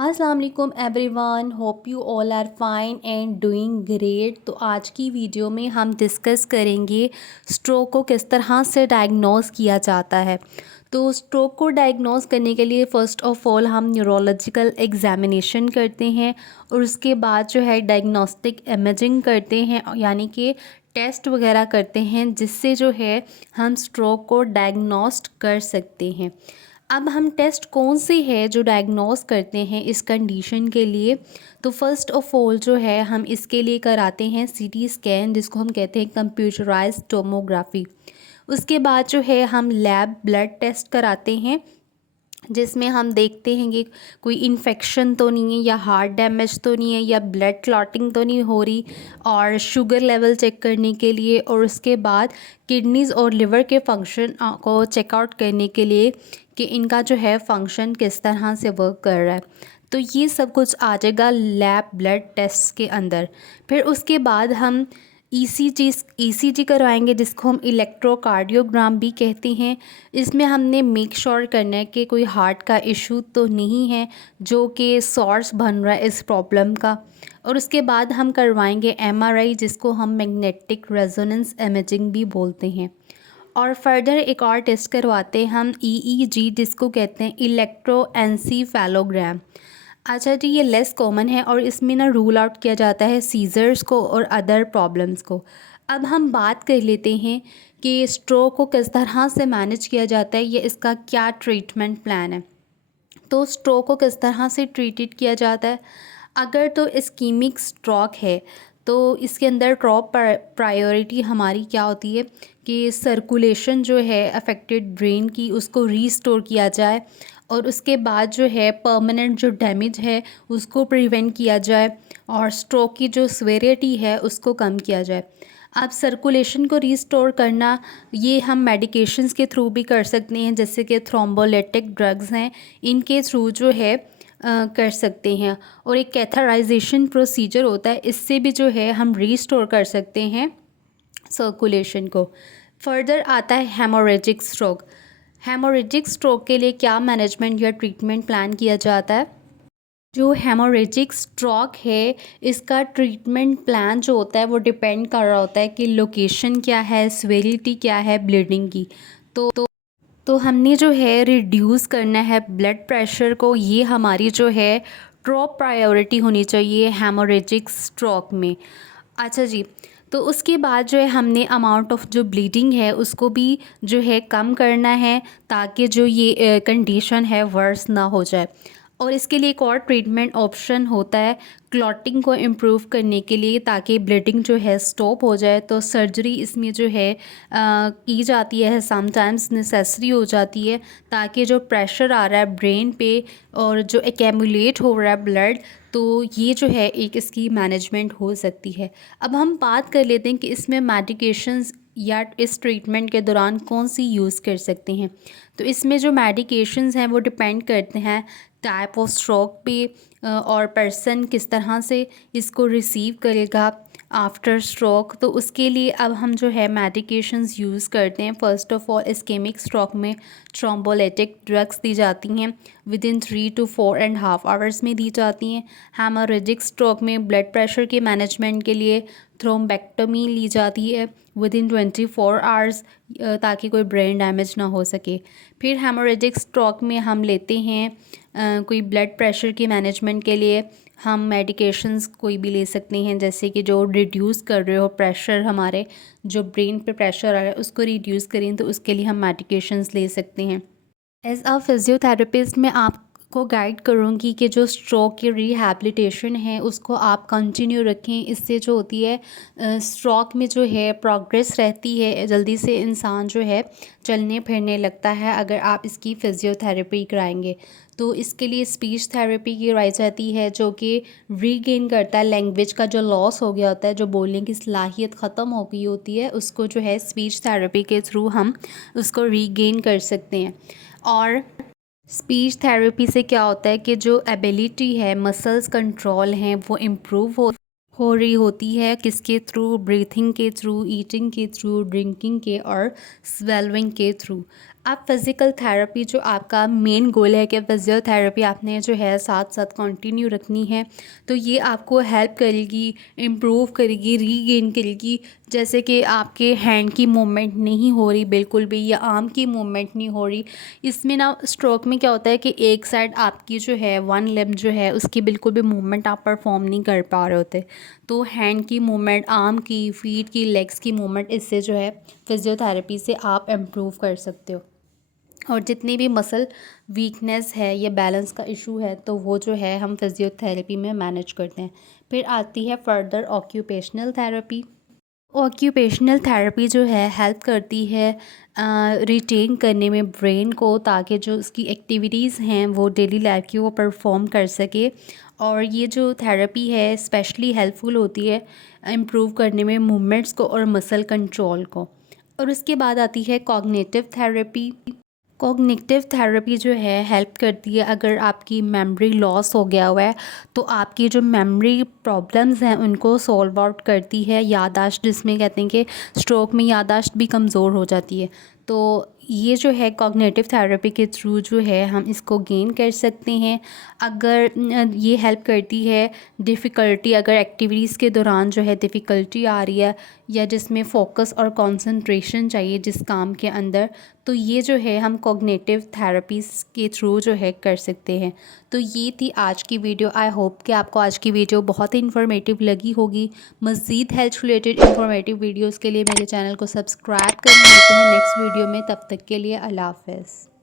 अस्सलाम वालेकुम everyone, hope you all are fine and doing great. तो आज की वीडियो में हम डिस्कस करेंगे स्ट्रोक को किस तरह से डायग्नोस किया जाता है। तो स्ट्रोक को डायग्नोस करने के लिए फ़र्स्ट ऑफ़ ऑल हम न्यूरोलॉजिकल एग्ज़ामिनेशन करते हैं और उसके बाद जो है डायग्नोस्टिक इमेजिंग करते हैं, यानी कि टेस्ट वगैरह करते हैं जिससे जो है हम स्ट्रोक को डायग्नोस्ट कर सकते हैं। अब हम टेस्ट कौन से हैं जो डायग्नोस करते हैं इस कंडीशन के लिए। तो फ़र्स्ट ऑफ़ ऑल जो है हम इसके लिए कराते हैं सीटी स्कैन, जिसको हम कहते हैं कंप्यूटराइज्ड टोमोग्राफी। उसके बाद जो है हम लैब ब्लड टेस्ट कराते हैं जिसमें हम देखते हैं कि कोई इन्फेक्शन तो नहीं है या हार्ट डैमेज तो नहीं है या ब्लड क्लॉटिंग तो नहीं हो रही, और शुगर लेवल चेक करने के लिए, और उसके बाद किडनीज़ और लिवर के फंक्शन को चेकआउट करने के लिए कि इनका जो है फंक्शन किस तरह से वर्क कर रहा है। तो ये सब कुछ आ जाएगा लैब ब्लड टेस्ट के अंदर। फिर उसके बाद हम ईसीजी करवाएंगे, जिसको हम इलेक्ट्रोकार्डियोग्राम भी कहते हैं। इसमें हमने मेक श्योर करना है कि कोई हार्ट का इशू तो नहीं है जो कि सोर्स बन रहा है इस प्रॉब्लम का। और उसके बाद हम करवाएंगे एमआरआई, जिसको हम मैग्नेटिक रेजोनेंस इमेजिंग भी बोलते हैं। और फर्दर एक और टेस्ट करवाते हैं हम ईईजी, जिसको कहते हैं इलेक्ट्रोएन्सेफेलोग्राम। अच्छा जी, ये लेस कॉमन है और इसमें ना रूल आउट किया जाता है सीजर्स को और अदर प्रॉब्लम्स को। अब हम बात कर लेते हैं कि स्ट्रोक को किस तरह से मैनेज किया जाता है, ये इसका क्या ट्रीटमेंट प्लान है। तो स्ट्रोक को किस तरह से ट्रीटेड किया जाता है। अगर तो इस्कीमिक स्ट्रोक है तो इसके अंदर टॉप प्रायोरिटी हमारी क्या होती है कि सर्कुलेशन जो है अफेक्टेड ब्रेन की उसको रीस्टोर किया जाए, और उसके बाद जो है परमानेंट जो डैमेज है उसको प्रिवेंट किया जाए, और स्ट्रोक की जो सीवियरिटी है उसको कम किया जाए। अब सर्कुलेशन को रीस्टोर करना ये हम मेडिकेशंस के थ्रू भी कर सकते हैं, जैसे कि थ्रोम्बोलिटिक ड्रग्स हैं, इनके थ्रू जो है कर सकते हैं। और एक कैथराइजेशन प्रोसीजर होता है, इससे भी जो है हम रीस्टोर कर सकते हैं सर्कुलेशन को। फर्दर आता है हेमोरेजिक स्ट्रोक। हेमोरेजिक स्ट्रोक के लिए क्या मैनेजमेंट या ट्रीटमेंट प्लान किया जाता है। जो हेमोरेजिक स्ट्रोक है इसका ट्रीटमेंट प्लान जो होता है वो डिपेंड कर रहा होता है कि लोकेशन क्या है, सीवियरिटी क्या है ब्लीडिंग की। तो हमने जो है रिड्यूस करना है ब्लड प्रेशर को, ये हमारी जो है टॉप प्रायोरिटी होनी चाहिए हेमोरेजिक स्ट्रोक में। अच्छा जी, तो उसके बाद जो है हमने अमाउंट ऑफ जो ब्लीडिंग है उसको भी जो है कम करना है, ताकि जो ये कंडीशन है वर्स ना हो जाए। और इसके लिए एक और ट्रीटमेंट ऑप्शन होता है क्लॉटिंग को इम्प्रूव करने के लिए, ताकि ब्लीडिंग जो है स्टॉप हो जाए। तो सर्जरी इसमें जो है की जाती है, समटाइम्स नेसेसरी हो जाती है, ताकि जो प्रेशर आ रहा है ब्रेन पे और जो एक्यूमुलेट हो रहा है ब्लड, तो ये जो है एक इसकी मैनेजमेंट हो सकती है। अब हम बात कर लेते हैं कि इसमें मेडिकेशंस या इस ट्रीटमेंट के दौरान कौन सी यूज़ कर सकते हैं। तो इसमें जो मेडिकेशंस हैं वो डिपेंड करते हैं टाइप ऑफ स्ट्रोक पे, और पर्सन किस तरह से इसको रिसीव करेगा आफ्टर स्ट्रोक। तो उसके लिए अब हम जो है मेडिकेशंस यूज़ करते हैं। First of all ischemic stroke में थ्रोम्बोलिटिक ड्रग्स दी जाती हैं, विद इन 3 to 4.5 आवर्स में दी जाती हैं। हेमोरेजिक स्ट्रोक में ब्लड प्रेशर के मैनेजमेंट के लिए थ्रोम्बेक्टोमी ली जाती है विद इन 24 आवर्स, ताकि कोई ब्रेन डैमेज ना हो सके। फिर हेमोरेजिक स्ट्रोक में हम लेते हैं कोई ब्लड प्रेशर के मैनेजमेंट के लिए हम मेडिकेशंस कोई भी ले सकते हैं, जैसे कि जो रिड्यूस कर रहे हो प्रेशर, हमारे जो ब्रेन पे प्रेशर आ रहा है उसको रिड्यूस करें, तो उसके लिए हम मेडिकेशंस ले सकते हैं। एज़ अ फिज़ियोथेरेपिस्ट मैं आपको गाइड करूँगी कि जो स्ट्रोक की रिहैबिलिटेशन है उसको आप कंटिन्यू रखें। इससे जो होती है स्ट्रोक में जो है प्रोग्रेस रहती है, जल्दी से इंसान जो है चलने फिरने लगता है अगर आप इसकी फ़िज़ियोथेरेपी कराएंगे। तो इसके लिए स्पीच थेरेपी करवाई जाती है, जो कि रीगेन करता है लैंग्वेज का जो लॉस हो गया होता है, जो बोलने की सलाहियत ख़त्म हो गई होती है, उसको जो है स्पीच थेरेपी के थ्रू हम उसको रीगेन कर सकते हैं। और स्पीच थेरेपी से क्या होता है कि जो एबिलिटी है मसल्स कंट्रोल हैं वो इम्प्रूव हो रही होती है, किसके थ्रू, ब्रीथिंग के थ्रू, ईटिंग के थ्रू, ड्रिंकिंग के और स्वेलविंग के थ्रू। आप फ़िज़िकल थेरेपी जो आपका मेन गोल है कि फ़िज़ियोथेरेपी आपने जो है साथ साथ कंटिन्यू रखनी है, तो ये आपको हेल्प करेगी, इम्प्रूव करेगी, रीगेन करेगी। जैसे कि आपके हैंड की मूवमेंट नहीं हो रही बिल्कुल भी, या आर्म की मूवमेंट नहीं हो रही। इसमें ना स्ट्रोक में क्या होता है कि एक साइड आपकी जो है वन लिम्ब जो है उसकी बिल्कुल भी मूवमेंट आप परफॉर्म नहीं कर पा रहे होते। तो हैंड की मूवमेंट, आर्म की, फीट की, लेग्स की मूवमेंट, इससे जो है फ़िज़ियोथेरेपी से आप इम्प्रूव कर सकते हो। और जितनी भी मसल वीकनेस है या बैलेंस का इशू है, तो वो जो है हम फिज़ियोथेरेपी में मैनेज करते हैं। फिर आती है further occupational therapy. Occupational therapy जो है हेल्प करती है रिटेन करने में ब्रेन को, ताकि जो उसकी एक्टिविटीज़ हैं वो डेली लाइफ की वो परफॉर्म कर सके। और ये जो थेरेपी है स्पेशली हेल्पफुल होती है इम्प्रूव करने में मूवमेंट्स को और मसल कंट्रोल को। और उसके बाद आती है कॉग्निटिव थेरेपी। कॉग्निटिव थेरेपी जो है हेल्प करती है, अगर आपकी मेमोरी लॉस हो गया हुआ है तो आपकी जो मेमोरी प्रॉब्लम्स हैं उनको सॉल्व आउट करती है। याददाश्त, जिसमें कहते हैं कि स्ट्रोक में याददाश्त भी कमज़ोर हो जाती है, तो ये जो है कॉग्निटिव थेरेपी के थ्रू जो है हम इसको गेन कर सकते हैं। अगर ये हेल्प करती है डिफ़िकल्टी, अगर एक्टिविटीज़ के दौरान जो है डिफ़िकल्टी आ रही है या जिसमें फ़ोकस और कंसंट्रेशन चाहिए जिस काम के अंदर, तो ये जो है हम कॉग्निटिव थेरेपीज़ के थ्रू जो है कर सकते हैं। तो ये थी आज की वीडियो। आई होप कि आपको आज की वीडियो बहुत ही इन्फॉर्मेटिव लगी होगी। मज़ीद हेल्थ रिलेटेड इन्फॉर्मेटिव वीडियोज़ के लिए मेरे चैनल को सब्सक्राइब करें। मिलते हैं नेक्स्ट वीडियो में, तब तक के लिए अल्लाह हाफ़िज़।